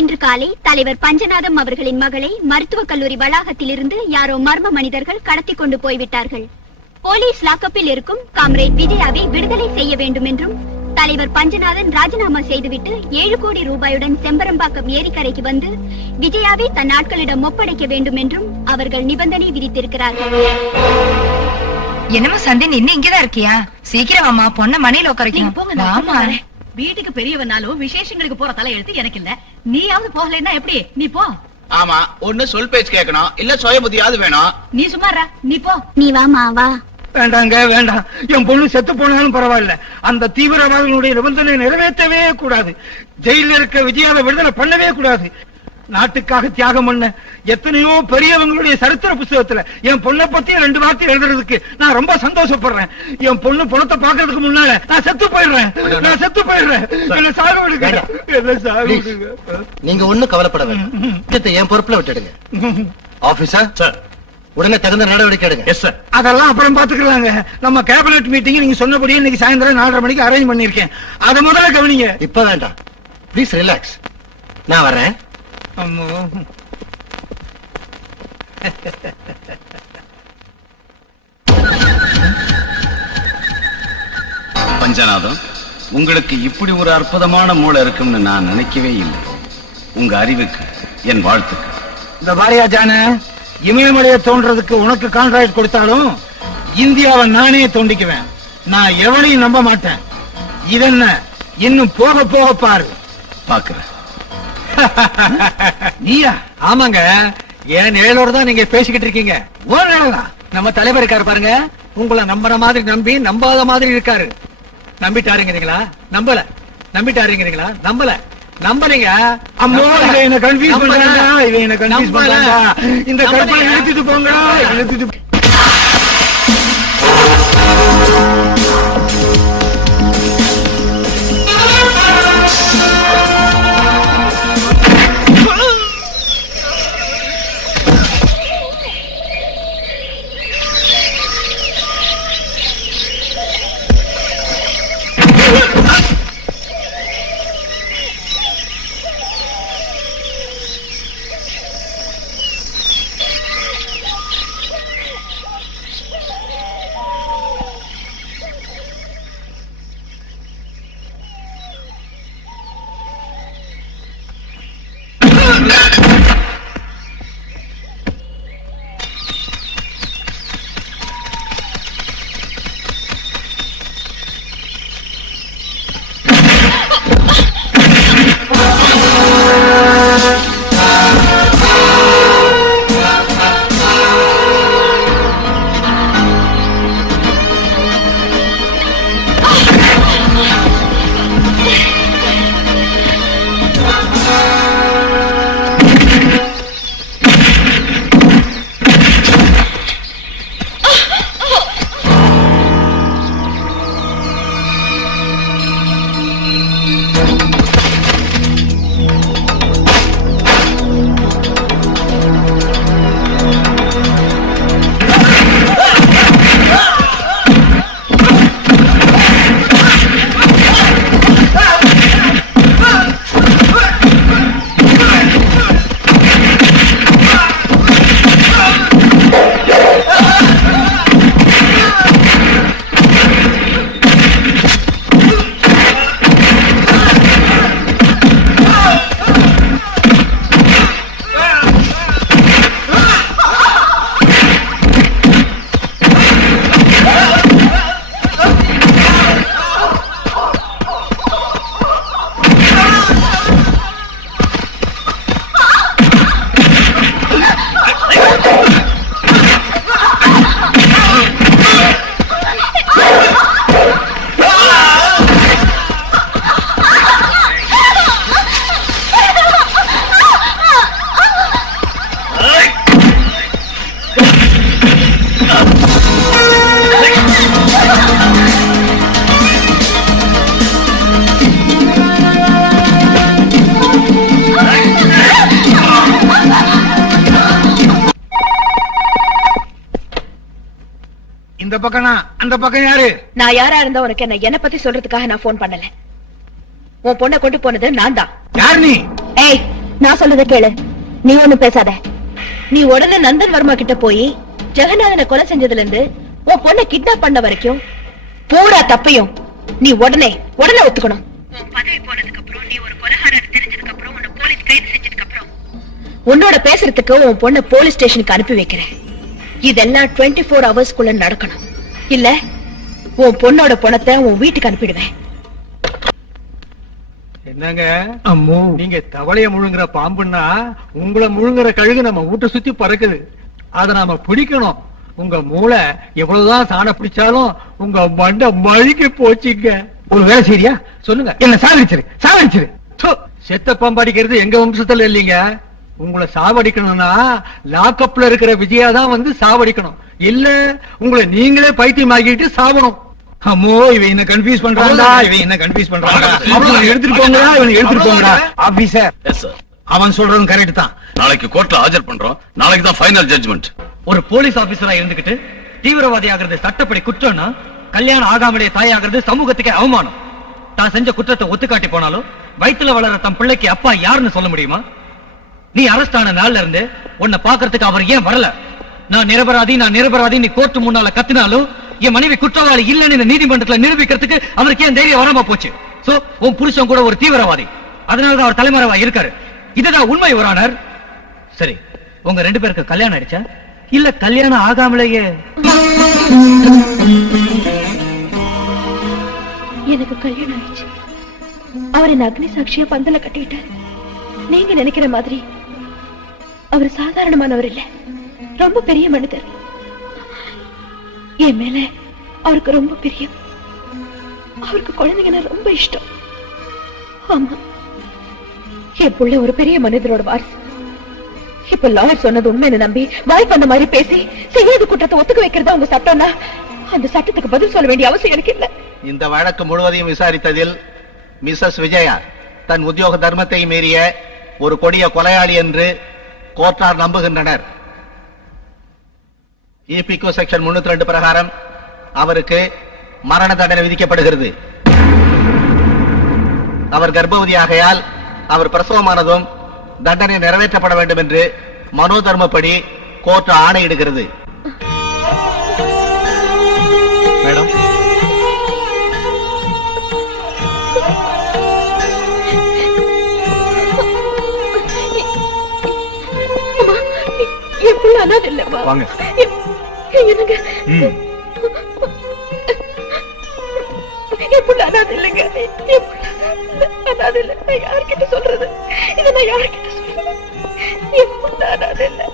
இன்று காலை தலைவர் பஞ்சநாதம் அவர்களின் மகளை மருத்துவக் கல்லூரி வளாகத்திலிருந்து யாரோ மர்ம மனிதர்கள் கடத்தி கொண்டு போய்விட்டார்கள். போலீஸ் லாக்கப்பில் இருக்கும் காம்ரேட் விஜயாவை விடுதலை செய்ய வேண்டும் என்றும், தலைவர் பஞ்சநாதன் ராஜினாமா செய்துவிட்டு 7 கோடி ரூபாயுடன் செம்பரம்பாக்கம் ஏரிக்கரைக்கு வந்து விஜயாவை தன் ஆட்களிடம் ஒப்படைக்க வேண்டும் என்றும் அவர்கள் நிபந்தனை விதித்திருக்கிறார்கள். என்னமா சந்தின் இன்னும் இங்கதான் இருக்கியா? சீக்கிரம் அம்மா பொண்ண மனையில உட்கார. வீட்டுக்கு பெரியவனாலும் விசேஷங்களுக்கு போற தலையெழுத்து எனக்கு இல்ல. நீயாவது போகலன்னா எப்படி? நீ போ. ஆமா, ஒண்ணு சொல் பேச்சு கேட்கணும், இல்ல சுய புத்தியாவது வேணும். நீ சும்மாரா, நீ போ. நீ வாமா வா. வேண்டாங்க வேண்டாம், என் பொண்ணு செத்து போனாலும் பரவாயில்ல, அந்த தீவிரவாதிகளுடைய நிபந்தனை நிறைவேற்றவே கூடாது. ஜெயில இருக்க விஜயாவை விடுதலை பண்ணவே கூடாது. நாட்டுக்காக தியாகம் பண்ண எத்தனையோ பெரியவங்களுடைய சரித்திர புத்தகத்துல என் பொண்ணை பத்தி 2 வார்த்தை எழுதுறதுக்கு நான் ரொம்ப சந்தோஷப்படுறேன். என் பொண்ணு பணத்தை பாக்குறதுக்கு முன்னால நான் செத்து போயிடுறேன். என்ன சாக விடுங்க, என்ன சாக விடுங்க. நீங்க ஒண்ணும் கவலைப்பட வேண்டாம், என் பொறுப்புல விட்டுடுங்க. ஆபீசர் சார், உடனே தகுந்த நடவடிக்கை எடுங்க. Yes sir. அதெல்லாம் அப்புறம் பாத்துக்கலாங்க. நம்ம கேபினட் மீட்டிங் நீங்க சொன்னபடியே இன்னைக்கு சாயந்தரம் 4:30 மணிக்கு அரேஞ்ச் பண்ணிருக்கேன். அதை முதல்ல கவனிங்க. இப்ப வேண்டாம், ப்ளீஸ் ரிலாக்ஸ். நான் வரேன். பஞ்சநாதம், உங்களுக்கு இப்படி ஒரு அற்புதமான மூளை இருக்கும்னு நான் நினைக்கவே இல்லை. உங்க அறிவுக்கு என் வாழ்த்துக்கள். இந்த பாரியா ஜான, இமயமலையை தோன்றதுக்கு உனக்கு கான்ட்ராக்ட் கொடுத்தாலும் இந்தியாவை நானே தோண்டிக்குவேன். நான் எவனையும் நம்ப மாட்டேன். இதென்ன இன்னும் போக போக பாரு. பாக்குறேன். நீயா? ஆமாங்க, ஏன் நிழலோட தான் நீங்க பேசிக்கிட்டு இருக்கீங்க. நம்ம தலைவர் இருக்காரு பாருங்க, உங்களை நம்புற மாதிரி நம்பி நம்பாத மாதிரி இருக்காரு. நம்பிட்டாருங்கிறீங்களா? நம்பல. நம்பிட்டாருங்கிறீங்களா? நம்பல. நம்பலீங்க. அம்மோ, இதை என்ன கன்ஃபியூஸ் பண்றாங்க. இதை என்ன கன்ஃபியூஸ் பண்றாங்க. இந்த கற்பனை இழுத்துட்டு போங்க, இழுத்துட்டு. இந்த பக்கம்னா அந்த பக்கம் யாரு? நான் யாரா இருந்தா உனக்கு என்ன பத்தி சொல்றதுக்காக நான் போன் பண்ணல. உன் பொண்ணை கொண்டு போனது நான் தான். யார் நீ? ஏய், நான் சொல்றத கேளு, நீ ஒண்ணும் பேசாத. நீ உடனே நந்தன் வர்மா கிட்ட போய் ஜெகநாதனை கொலை செஞ்சதுல இருந்து உன் பொண்ணை கிட்னாப் பண்ண வரைக்கும் பூரா தப்பையும் நீ உடனே ஒத்துக்கணும். பதவி போனதுக்கு அப்புறம், நீ ஒரு கொலைகாரர் தெரிஞ்சதுக்கு அப்புறம், உன்னை போலீஸ் கைது செஞ்சதுக்கு அப்புறம் உன்னோட பேசுறதுக்கு உன் பொண்ணை போலீஸ் ஸ்டேஷனுக்கு அனுப்பி வைக்கிறேன். இதெல்லாம் 24 ஹவர்ஸ்க்குள்ள நடக்கணும். இல்ல உன் பொண்ணோட பணத்தை உன் வீட்டுக்கு அனுப்பிடுவேன். என்னங்க அம்மோ, நீங்க தவளைய முழுங்குற பாம்புன்னா உங்களை முழுங்குற கழுகு நம்ம வீட்டை சுத்தி பறக்குது. அத நாம பிடிக்கணும். உங்க மூளை எவ்வளவுதான் சாண பிடிச்சாலும் உங்க மண்டை மழுகி போச்சுங்க. ஒரு வேலை சரியா சொல்லுங்க, என்ன சாவடிச்சிரு. செத்த பாம்படிக்கிறது எங்க வம்சத்துல இல்லீங்க. உங்களை சாவடிக்கணும்னா லாக்அப்ல இருக்கிற விஜயா தான் வந்து சாவடிக்கணும். இல்ல உங்களை நீங்களே பைத்தியம் ஆகிட்டு சாவணும். அம்மோ, இவன் என்ன கன்ஃபியூஸ் பண்றாங்க. எடுத்துட்டு போங்கடா ஆபீசர். Yes sir. அவன் சொல்றதும் கரெக்ட் தான். நாளைக்கு கோர்ட்ல ஆஜர் பண்றோம். நாளைக்கு தான் ஃபைனல் ஜட்ஜ்மெண்ட். ஒரு போலீஸ் ஆபீசரா இருந்துகிட்டு தீவிரவாதி ஆகிறது சட்டப்படி குற்றம்னா, கல்யாணம் ஆகாமலே தாயாகிறது சமூகத்துக்கே அவமானம். தான் செஞ்ச குற்றத்தை ஒத்துக்காட்டி போனாலும் வயித்துல வளர தம் பிள்ளைக்கு அப்பா யாருன்னு சொல்ல முடியுமா? நீ அரெஸ்ட் ஆன நாள்ல இருந்து உன்னை பாக்குறதுக்கு அவர் ஏன் வரல? நான் நிரபராதி நீ கோர்ட்டு முன்னால கத்தினாலும் என் மனைவி குற்றவாளி இல்லைன்னு இந்த நீதிமன்றத்துல நிரூபிக்கிறதுக்கு அவருக்கு ஏன் தைரியம் வராம போச்சு? சோ உன் புருஷன் கூட ஒரு தீவிரவாதி, அதனாலதான் அவர் தலைமறைவா இருக்காரு. இதுதான் உண்மை யுவர். சரி, உங்க 2 பேருக்கு கல்யாணம் ஆயிடுச்சா இல்ல கல்யாணம் ஆகாமலேயே? எனக்கு கல்யாணம் ஆயிடுச்சு. அவர் என்ன அக்னி சாட்சியா பந்தல கட்டிட்டாரு. நீங்க நினைக்கிற மாதிரி அவர் சாதாரணமானவர் இல்ல, ரொம்ப பெரிய மனிதர். என் மேல அவருக்கு ரொம்ப பிரியம். அவருக்கு குழந்தைங்கன்னா ரொம்ப இஷ்டம். ஆமா, என் புள்ள ஒரு பெரிய மனிதரோட வாரிசு. இப்ப லாயர் சொன்னது உண்மைன்னு நம்பி வாய்ப்பு அந்த மாதிரி பேசி செய்யாத குற்றத்தை ஒத்துக்க வைக்கிறதா உங்க சட்டம்னா, அந்த சட்டத்துக்கு பதில் சொல்ல வேண்டிய அவசியம் எனக்கு இல்ல. இந்த வழக்கு முழுவதையும் விசாரித்ததில் மிஸ்ஸஸ் விஜயா தன் உத்தியோக தர்மத்தை மீறிய ஒரு கொடிய கொலையாளி என்று கோர்ட்டார் நம்புகின்றனர். EPQ செக்ஷன் 302 பிரகாரம் அவருக்கு மரண தண்டனை விதிக்கப்படுகிறது. அவர் கர்ப்பவதி ஆகையால் அவர் பிரசவமானதும் தண்டனை நிறைவேற்றப்பட வேண்டும் என்று மனோதர்மப்படி கோர்ட் ஆணையிடுகிறது. மேடம், என் புள்ள அனாதை இல்லம்மா. வாங்க. என்னங்க, என் புள்ள அனாதை இல்லைங்க. என் புள்ள அனாதை இல்லை. நான் யார்கிட்ட சொல்றது? இதை நான் யார்கிட்ட சொல்றது? என் புள்ள அனாதை இல்லை.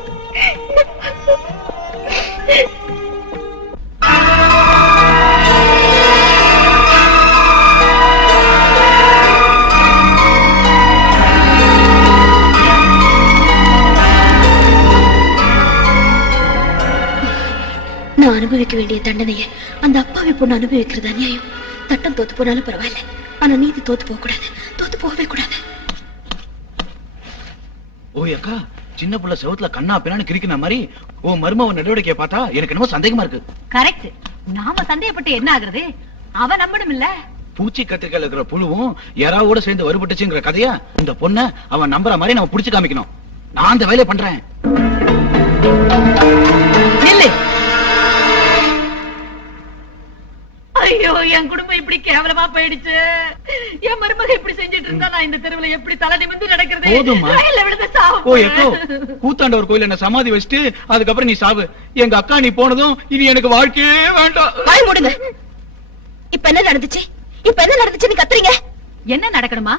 நான் அனுபவிக்க வேண்டிய தண்டனையை அந்த அப்பாவி பொண்ணு அனுபவிக்கிறது அநியாயம். சட்டம் தோத்து போனாலும் பரவாயில்ல, ஆனா நீதி தோத்து போக கூடாது. தோத்து போகவே கூடாது. ஓய் அக்கா, சின்ன புள்ள செவத்துல கண்ணா பின்னான்னு கிரிக்கின மாதிரி உன் மருமவ நடவடிக்கையை பார்த்தா எனக்கு என்னமோ சந்தேகமா இருக்கு. கரெக்ட். நாம சந்தேகப்பட்டு என்ன ஆகுறது? அவன் நம்பணும் இல்ல. பூச்சி கத்திரிக்கால இருக்கிற புழுவும் யாராவோட சேர்ந்து வருபட்டுச்சுங்கிற கதையா இந்த பொண்ண அவன் நம்புற மாதிரி நம்ம புடிச்சு காமிக்கணும். நான் அந்த வேலையை பண்றேன். நில்லு. ஐயோ, என் குடும்பம் இப்படி கேவலமா போயிடுச்சு. என் மருமக இப்படி செஞ்சுட்டு இருந்தா நான் இந்த தெருவுல எப்படி தலை நிமிர்ந்து நடக்கிறது? போதுமா? ரயில்ல விழுந்து சாவு. ஓ எக்கோ, கூத்தாண்டவர் கோயில என்ன சமாதி வச்சுட்டு அதுக்கப்புறம் நீ சாவு. எங்க அக்கா நீ போனதும் இனி எனக்கு வாழ்க்கையே வேண்டாம். வாய் மூடுங்க. இப்ப என்ன நடந்துச்சு? நீ கத்துறீங்க. என்ன நடக்கணுமா?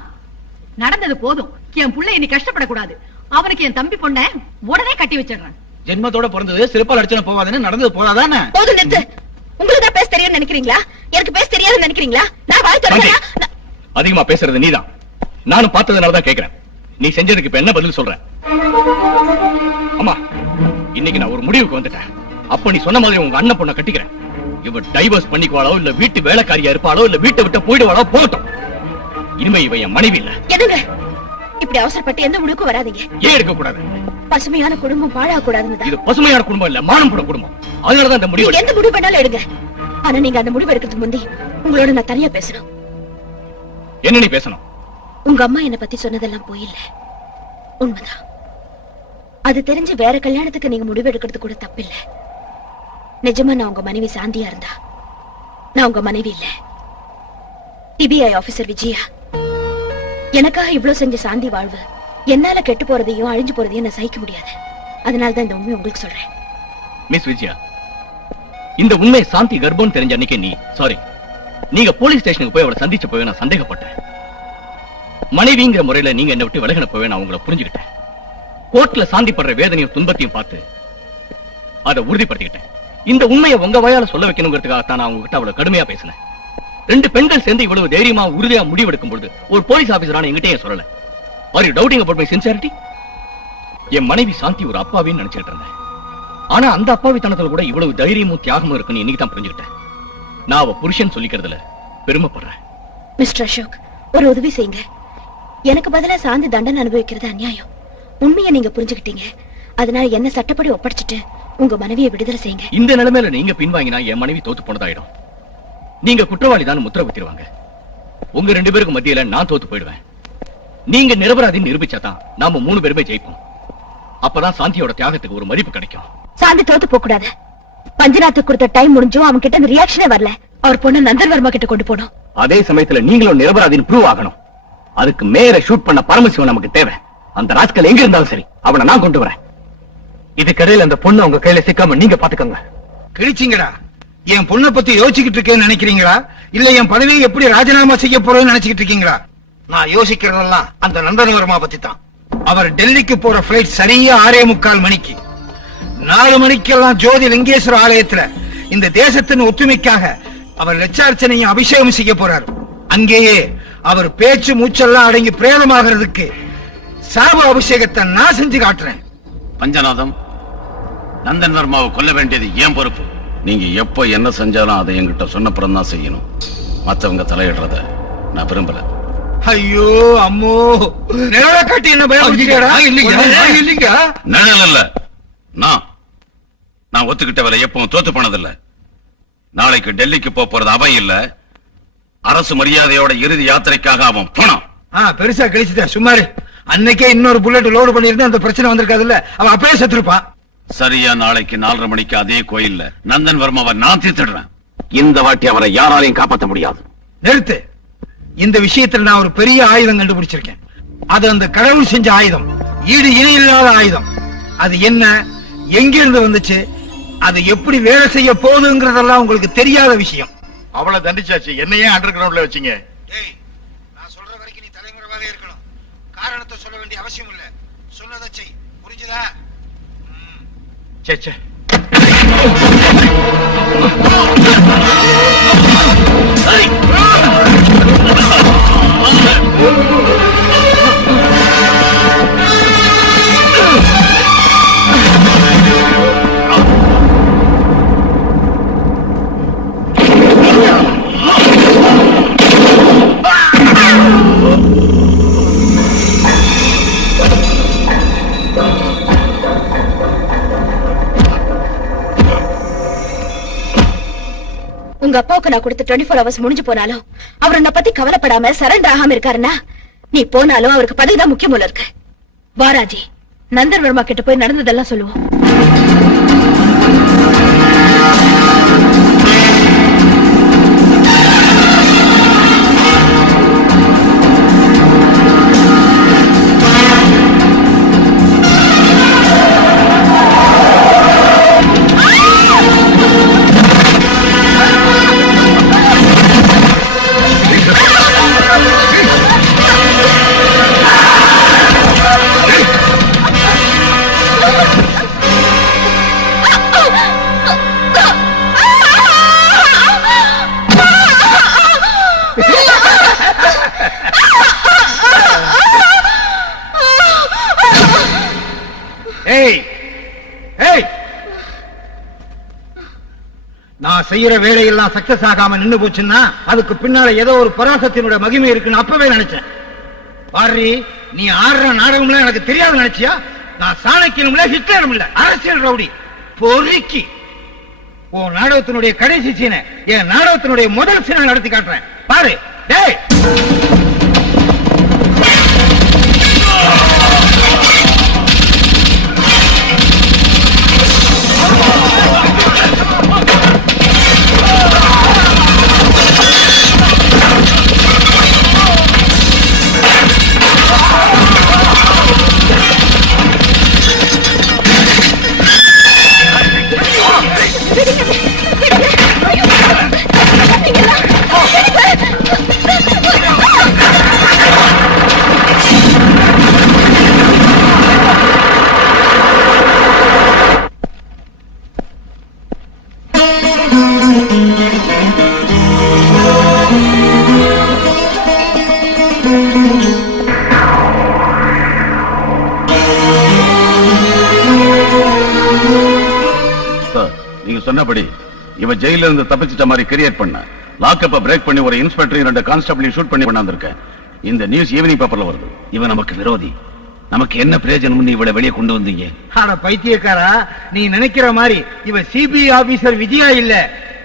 நடந்தது போதும். என் புள்ள இனி கஷ்டப்படக்கூடாது. அவனுக்கு என் தம்பி பொண்ண உடனே கட்டி வச்சிடுறேன். ஜென்மத்தோட பிறந்தது சிறப்பால் அடிச்சன போவாதுன்னு நடந்தது போதாதானே? போதும், நிறுத்து. உங்களுக்கு தான் பேச தெரியும் நினைக்கிறீங்களா? எனக்கு பேச தெரியாதுன்னு நினைக்கிறீங்களா? நான் வாய் திறக்கல. அதிகமா பேசுறது நீதான். நானும் பார்த்ததுனாலதான் கேக்குறேன். நீ செஞ்சதுக்கு இப்ப என்ன பதில் சொல்ற? அம்மா, இன்னைக்கு நான் ஒரு முடிவுக்கு வந்துட்டேன். அப்ப நீ சொன்ன மாதிரி உங்க அண்ணன் பொண்ணை கட்டிக்கிறேன். இவ டைவர்ஸ் பண்ணிக்குவாளோ இல்ல வீட்டு வேலைக்காரியா இருப்பாளோ இல்ல வீட்டை விட்டு போயிடுவாளோ போகட்டும். இனிமே இவ என் மனைவி இல்ல. எதுங்க இப்படி அவசரப்பட்டு எந்த முடிவுக்கும் வராதீங்க. ஏன் இருக்க கூடாது? பசுமையான குடும்பம் பாழாக கூடாதுன்னு. இது பசுமையான குடும்பம் இல்ல, மானம் போட குடும்பம். அதனாலதான் இந்த முடிவு. எந்த முடிவு பண்ணாலும் எடுங்க. ஆனா நீங்க அந்த முடிவு எடுக்கிறதுக்கு முந்தி உங்களோட நான் தனியா பேசணும். என்ன நீ பேசணும்? உங்க அம்மா என்ன பத்தி சொன்னதெல்லாம் போயில்ல. உண்மைதான். அது தெரிஞ்சு வேற கல்யாணத்துக்கு நீங்க முடிவு எடுக்கிறது கூட தப்பில்ல. நிஜமா நான் உங்க மனைவி சாந்தியா இருந்தா நான் உங்க மனைவி இல்ல, சிபிஐ ஆபீசர் விஜயா. எனக்காக இவ்வளவு செஞ்ச சாந்தி வாழ்வு என்னால கெட்டு போறதையும் அழிஞ்சு போறதையும் நான் சகிக்க முடியாது. அதனாலதான் இந்த உண்மை உங்களுக்கு சொல்றேன். மிஸ் விஜயா, இந்த உண்மை சாந்தி கர்ப்பம் தெரிஞ்ச அன்னைக்கு நீங்க போலீஸ் ஸ்டேஷனுக்கு போய் அவளை சந்திச்ச போய் நான் சந்தேகப்பட்டேன். மனைவிங்கிற முறையில நீங்க என்னை விட்டு விலகின போய் நான் உங்களை புரிஞ்சுக்கிட்டேன். கோர்ட்ல சாந்தி படுற வேதனையும் துன்பத்தையும் பார்த்து அதை உறுதிப்படுத்திக்கிட்டேன். இந்த உண்மையை உங்க வாயால சொல்ல வைக்கணுங்கிறதுக்காக நான் உங்ககிட்ட அவ்வளவு கடுமையா பேசினேன். 2 பெண்கள் சேர்ந்து இவ்வளவு தைரியமா உறுதியா முடிவெடுக்கும் பொழுது ஒரு போலீஸ் ஆபீசரான என்கிட்ட சொல்லல. Are you doubting about my sincerity? என் மனைவி சாந்தி ஒரு அப்பாவின்னு நினைச்சிட்டு இருந்தேன். ஆனா அந்த அப்பாவித்தனத்துல கூட இவ்வளவு தைரியமும் தியாகமும் இருக்குன்னு இன்னைக்கு தான் புரிஞ்சுக்கிட்டேன். நான் அவ புருஷன் சொல்லிக்கிறதுல பெருமைப்படுறேன். மிஸ்டர் அசோக், ஒரு உதவி செய்யுங்க. எனக்கு பதிலா சாந்தி தண்டனை அனுபவிக்கிறது அநியாயம். உண்மையை நீங்க புரிஞ்சுக்கிட்டீங்க. அதனால என்ன சட்டப்படி ஒப்படைச்சிட்டு உங்க மனைவியை விடுதலை செய்யுங்க. இந்த நிலைமையில நீங்க பின்வாங்கினா என் மனைவி தோத்து போனதாயிடும். நீங்க குற்றவாளி தான் முத்திர குத்திடுவாங்க. உங்க 2 பேருக்கு மத்தியில நான் தோத்து போயிடுவேன். நீங்க நிரபராதின்னு நிரூபிச்சாதான் நாம 3 பேருமே ஜெயிப்போம். அப்பதான் சாந்தியோட தியாகத்துக்கு ஒரு மதிப்பு கிடைக்கும். சாந்தி தோத்து போக கூடாது. பஞ்சநாத்துக்கு கொடுத்த டைம் முடிஞ்சும் அவன் கிட்ட இந்த ரியாக்ஷனே வரல. அவர் பொண்ணு நந்தன் வர்மா கிட்ட கொண்டு போனோம். அதே சமயத்துல நீங்களும் நிரபராதின்னு ப்ரூவ் ஆகணும். அதுக்கு மேல ஷூட் பண்ண பரமசிவன் நமக்கு தேவை. அந்த ராஸ்கல் எங்க இருந்தாலும் சரி, அவனை நான் கொண்டு வரேன். இதுக்கடையில் அந்த பொண்ணு உங்க கையில சிக்காம நீங்க பாத்துக்கோங்க. கிழிச்சிங்கடா. என் பொண்ணை பத்தி யோசிச்சுக்கிட்டு இருக்கேன்னு நினைக்கிறீங்களா? இல்ல என் பதவியை எப்படி ராஜினாமா செய்ய போறேன்னு நினைச்சுக்கிட்டு இருக்கீங்களா? நான் யோசிக்கிறதெல்லாம் அந்த நந்தனவர்மா பத்தி தான். அவர் டெல்லிக்கு போற பிளைட் சரியா 6:45 மணிக்கு. 4 மணிக்கெல்லாம் ஜோதி லிங்கேஸ்வர ஆலயத்துல இந்த தேசத்தின் ஒற்றுமைக்காக அவர் லட்சார்ச்சனையும் அபிஷேகம் செய்ய போறார். அங்கேயே அவர் பேச்சு மூச்செல்லாம் அடங்கி பிரேதமாகிறதுக்கு சாப அபிஷேகத்தை நான் செஞ்சு காட்டுறேன். பஞ்சநாதம், நந்தன் வர்மாவை கொல்ல வேண்டியது ஏன் பொறுப்பு. நீங்க எப்போ என்ன செஞ்சாலும் அதை என்கிட்ட சொன்னப்புறம் தான் செய்யணும். மத்தவங்க தலையிடுறத நான் விரும்பல. ஐயோ அம்மோ, நிழலை காட்டி என்ன பயப்படுத்திட்டா? இல்லைங்க, நிழல் இல்ல, நான் ஒத்துக்கிட்ட வேலை எப்பவும் தோத்து போனதில்ல. நாளைக்கு டெல்லிக்கு போறது அவன் இல்ல, அரசு மரியாதையோட இறுதி யாத்திரைக்காக அவன் போனான். பெருசா கழிச்சுட்டா சுமாரு. அன்னைக்கே இன்னொரு புல்லட் லோடு பண்ணிருந்தா அந்த பிரச்சனை வந்திருக்காதுல்ல. அவன் அப்பயே செத்துருப்பான். சரியா நாளைக்கு 4:30 மணிக்கு அதே கோயில்ல நந்தன் வர்மாவை நான் தீர்த்திடுறேன். இந்த வாட்டி அவரை யாராலையும் காப்பாற்ற முடியாது. நிறுத்து. இந்த விஷயத்துல நான் ஒரு பெரிய ஆயுதம் கண்டுபிடிச்சிருக்கேன். அது அந்த கடவுள் செஞ்ச ஆயுதம், ஈடு இணை இல்லாத ஆயுதம். அது என்ன, எங்கிருந்து வந்துச்சு, அது எப்படி வேலை செய்ய போகுதுங்கிறதெல்லாம் உங்களுக்கு தெரியாத விஷயம். அவளை தண்டிச்சாச்சு, என்னையே அண்டர் கிரவுண்ட்ல வச்சீங்க. நான் சொல்ற வரைக்கும் நீ தலைமுறைவாக இருக்கணும். காரணத்தை சொல்ல வேண்டிய அவசியம் இல்ல. சொன்னதை செய். புரிஞ்சுதா? சே உங்க அப்பாவுக்கு நான் கொடுத்த 24 hours முடிஞ்சு போனாலும் அவர் என்ன பத்தி கவலைப்படாம சரண்டர் ஆகாம இருக்காருன்னா, நீ போனாலும் அவருக்கு பதவிதான் முக்கியம் போல இருக்கு. வாராஜி, நந்தன் வர்மா கிட்ட போய் நடந்ததெல்லாம் சொல்லுவோம். நான் செய்யற வேலையெல்லாம் சக்சஸ் ஆகாம நின்னு போச்சுன்னா அதுக்கு பின்னால ஏதோ ஒரு பராசத்தினுடைய மகிமை இருக்குன்னு அப்பவே நினைச்சேன். பாரு, நீ ஆடுற நாடகம்லாம் எனக்கு தெரியாது நினைச்சியா? நான் சாணக்கியனும் இல்ல, ஹிட்லரும் இல்ல, அரசியல் ரவுடி பொறுக்கி. உன் நாடகத்தினுடைய கடைசி சீனை என் நாடகத்தினுடைய முதல் சீனை நடத்தி காட்டுறேன். பாரு. டேய் சொன்னபடி இவ ஜெயில இருந்து தப்பிச்சிட்ட மாதிரி கிரியேட் பண்ண லாக்கப்ப பிரேக் பண்ணி ஒரு இன்ஸ்பெக்டரையும் 2 கான்ஸ்டபிளையும் ஷூட் பண்ணி கொண்டாந்துருக்கேன். இந்த நியூஸ் ஈவினிங் பேப்பர்ல வருது. இவன் நமக்கு விரோதி. நமக்கு என்ன பிரயோஜனம் இவளை வெளியே கொண்டு வந்தீங்க? ஆனா பைத்தியக்காரா, நீ நினைக்கிற மாதிரி இவ சிபிஐ ஆபீசர் விஜயா இல்ல,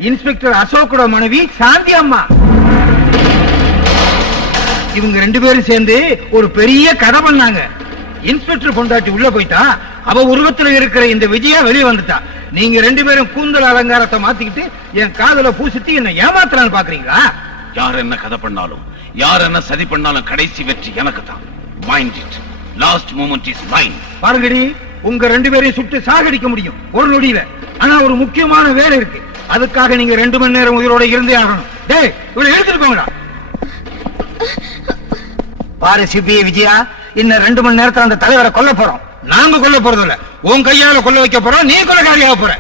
இன்ஸ்பெக்டர் அசோக்கோட மனைவி சாந்தி அம்மா. இவங்க 2 பேரும் சேர்ந்து ஒரு பெரிய கதை பண்ணாங்க. இன்ஸ்பெக்டர் பொண்டாட்டி உள்ள போயிட்டா, அவ உருவத்துல இருக்கிற இந்த விஜயா வெளியே வந்துட்டா. நீங்க 2 பேரும் கூந்தல் அலங்காரத்தை மாத்திக்கிட்டு என் காதல பூசிட்டு என்ன ஏமாத்தலான்னு பாக்குறீங்களா? யார் என்ன கதை பண்ணாலும், யார் என்ன சதி பண்ணாலும் கடைசி வெற்றி எனக்கு தான். Mind it. Last moment is mine. பாருங்கடி, உங்க 2 பேரையும் சுட்டு சாகடிக்க முடியும் ஒரு நொடியில. ஆனா ஒரு முக்கியமான வேலை இருக்கு. அதுக்காக நீங்க 2 மணி நேரம் உயிரோட இருந்தே ஆகணும். டேய், இவளை எடுத்துட்டு போங்கடா. பாரு சிபிஐ விஜயா, இன்னும் 2 மணி நேரத்துல அந்த தலைவரை கொல்ல போறோம். நாங்க கொல்ல போறது இல்ல, உன் கையால கொல்ல வைக்க போறோம். நீ கொலைகாரியாக போற.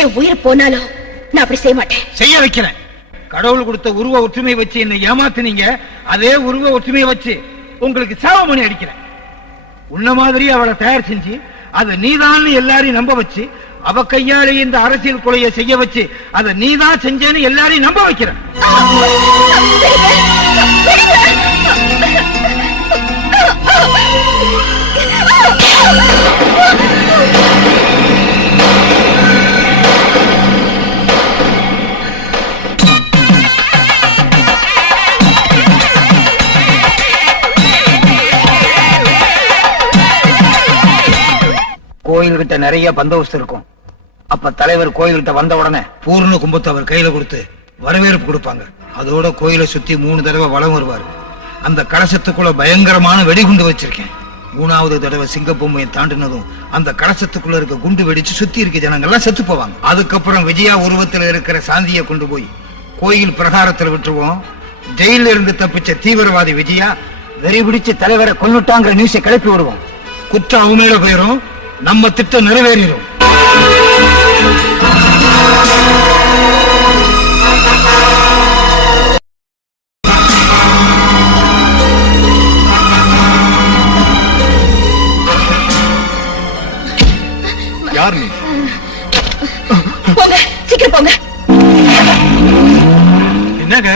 என் உயிர் போனாலும் நான் அப்படி செய்ய மாட்டேன். செய்ய வைக்கிறேன். கடவுள் கொடுத்த உருவ ஒற்றுமை வச்சு என்ன ஏமாத்துனீங்க. அதே உருவ ஒற்றுமையை வச்சு உங்களுக்கு சாவமணி அடிக்கிறேன். உன்ன மாதிரி அவளை தயார் செஞ்சு அதை நீதான் எல்லாரையும் நம்ப வச்சு, அவ கையாலே இந்த அரசியல் கொலையை செய்ய வச்சு அதை நீதான் செஞ்சேன்னு எல்லாரையும் நம்ப வைக்கிறேன். கோயில்கிட்ட நிறைய பந்தோபஸ்து இருக்கும். அப்ப தலைவர் கோயில்கிட்ட வந்த உடனே பூர்ண கும்பத்தை அவர் கையில கொடுத்து வரவேற்பு கொடுப்பாங்க. அதோட கோயிலை சுத்தி 3 தடவை வலம் வருவார். அந்த கலசத்துக்குள்ள பயங்கரமான வெடிகுண்டு வச்சிருக்கேன். 3வது தடவை சிங்கப்பொம்மையை தாண்டினதும் அந்த கலசத்துக்குள்ள இருக்க குண்டு வெடிச்சு சுத்தி இருக்க ஜனங்கள்லாம் செத்து போவாங்க. அதுக்கப்புறம் விஜயா உருவத்தில் இருக்கிற சாந்தியை கொண்டு போய் கோயில் பிரகாரத்தில் விட்டுருவோம். ஜெயில இருந்து தப்பிச்ச தீவிரவாதி விஜயா வெறி பிடிச்சு தலைவரை கொன்னுட்டாங்கிற நியூஸை கிளப்பி வருவோம். குற்றம் அவங்க மேல போயிரும், நம்ம திட்டம் நிறைவேறிடும். யார் நீ? போங்க, சீக்கிரம் போங்க. என்னங்க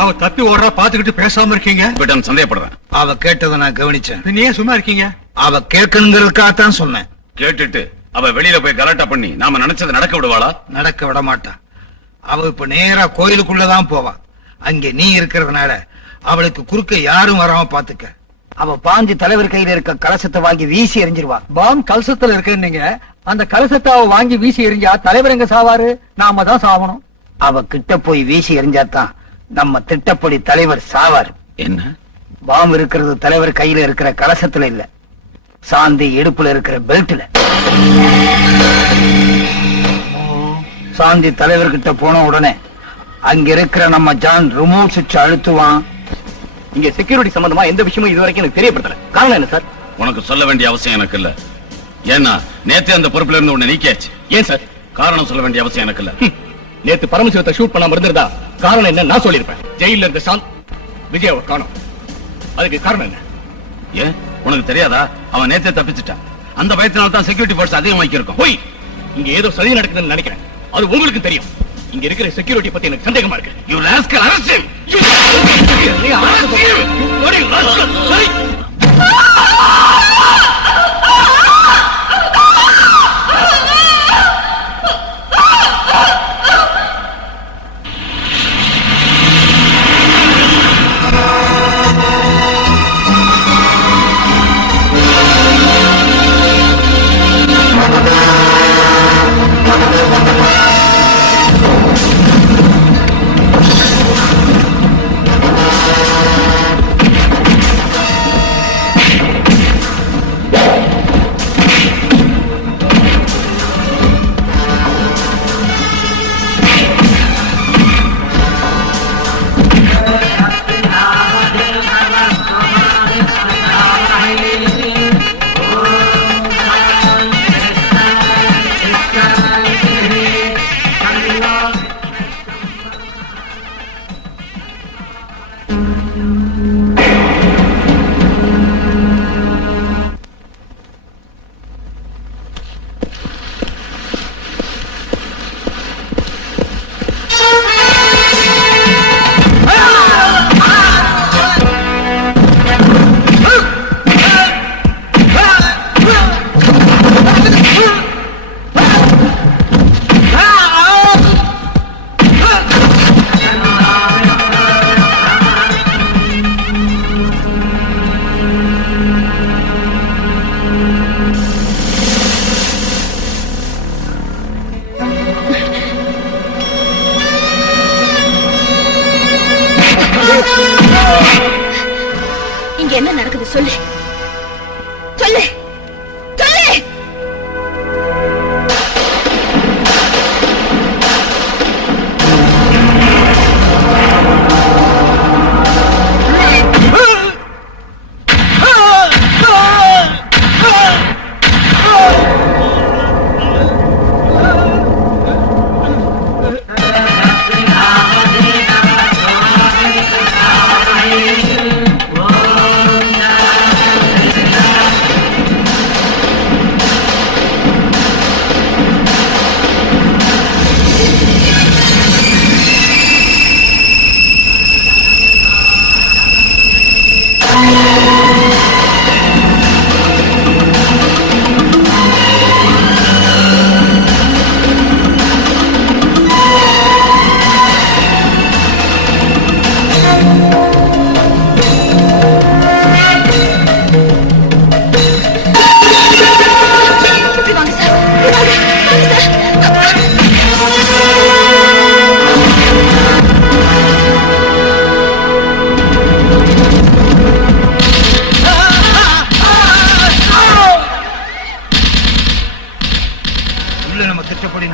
அவ தப்பி ஓடுறா பாத்துக்கிட்டு பேசாம இருக்கீங்க? விட்டன் சந்தேகப்படுறேன். அவ கேட்டதை நான் கவனிச்சேன். நீ ஏன் சும்மா இருக்கீங்க? அவ கேட்கணுங்கிறதுக்காகத்தான் சொன்னேன். கேட்டுட்டு அவ வெளியில போய் கலாட்டா பண்ணி நாம நினைச்சது நடக்க விடுவாளா? நடக்க விட மாட்டா. அவ இப்ப நேரா கோயிலுக்குள்ளதான் போவா. அங்கே நீ இருக்கிறதுனால அவளுக்கு குறுக்க யாரும் வராம பாத்துக்க. அவ பாஞ்சு தலைவர் கையில இருக்க கலசத்தை வாங்கி வீசி எறிஞ்சிருவா. பாம் கலசத்துல இருக்குன்னீங்க, அந்த கலசத்தை அவ வாங்கி வீசி எறிஞ்சா தலைவர் எங்க சாவாரு? நாம தான் சாவணும். அவ கிட்ட போய் வீசி எறிஞ்சாதான் நம்ம திட்டப்படி தலைவர் சாவார். என்ன? பாம் இருக்கிறது தலைவர் கையில இருக்கிற கலசத்துல இல்ல, சாந்தி இடுப்புல இருக்கிற பெல்ட்ல. சாந்தி தலைவர்கிட்ட போன உடனே அங்க இருக்கிற நம்ம ஜான் ரிமோட் சுவிட்ச் அழுத்துவான். இங்க செக்யூரிட்டி சம்பந்தமா எந்த விஷயமும் இதுவரைக்கும் எனக்கு தெரியப்படுத்தல. காரணம் என்ன சார்? உனக்கு சொல்ல வேண்டிய அவசியம் எனக்கு இல்ல. ஏன்னா நேத்து அந்த பொறுப்புல இருந்து உன்னை நீக்கியாச்சு. ஏன் சார்? காரணம் சொல்ல வேண்டிய அவசியம் எனக்கு இல்ல. நேத்து பரமசிவத்தை ஷூட் பண்ணாம இருந்திருந்தா காரணம் என்ன நான் சொல்லிருப்பேன். ஜெயில இருந்த சாந்த் விஜயாவை காணோம். அதுக்கு காரணம் என்ன? ஏன் உனக்கு தெரியாதா? அவன் நேத்தே தப்பிச்சுட்டான். அந்த பயத்தினால தான் செக்யூரிட்டி போர்ஸ் அதிகமாக்கி இருக்கும். போய் இங்க ஏதோ சதி நடக்குதுன்னு நினைக்கிறேன். அது உங்களுக்கு தெரியும். இங்க இருக்கிற செக்யூரிட்டி பத்தி எனக்கு சந்தேகமா இருக்கு. You rascal, arrest him! You bloody rascal! சொல்லு சொல்லு.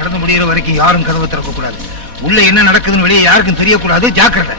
நடந்து முடிகிற வரைக்கும் யாரும் கதவை திறக்க கூடாது. உள்ள என்ன நடக்குதுன்னு வெளியே யாருக்கும் தெரியக்கூடாது. ஜாக்கிரதை.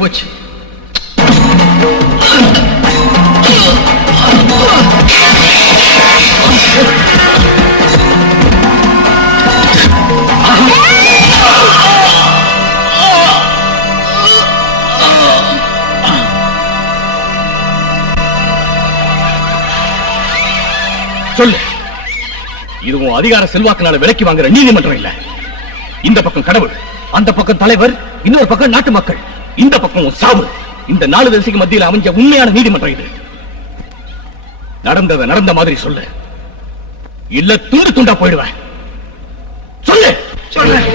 போச்சு. சொல்லு, இதுவும் அதிகார செல்வாக்குனால விலைக்கு வாங்குற நீதிமன்றம் இல்ல. இந்த பக்கம் கடவுள், அந்த பக்கம் தலைவர், இன்னொரு பக்கம் நாட்டு மக்கள், இந்த பக்கம் சாவு. இந்த 4 திசைக்கு மத்தியில் அமைஞ்ச உண்மையான நீதிமன்றம் இது. நடந்ததை நடந்த மாதிரி சொல்லு, இல்ல துண்டு துண்டா போயிடுவேன். சொல்லு. சொல்றேன்.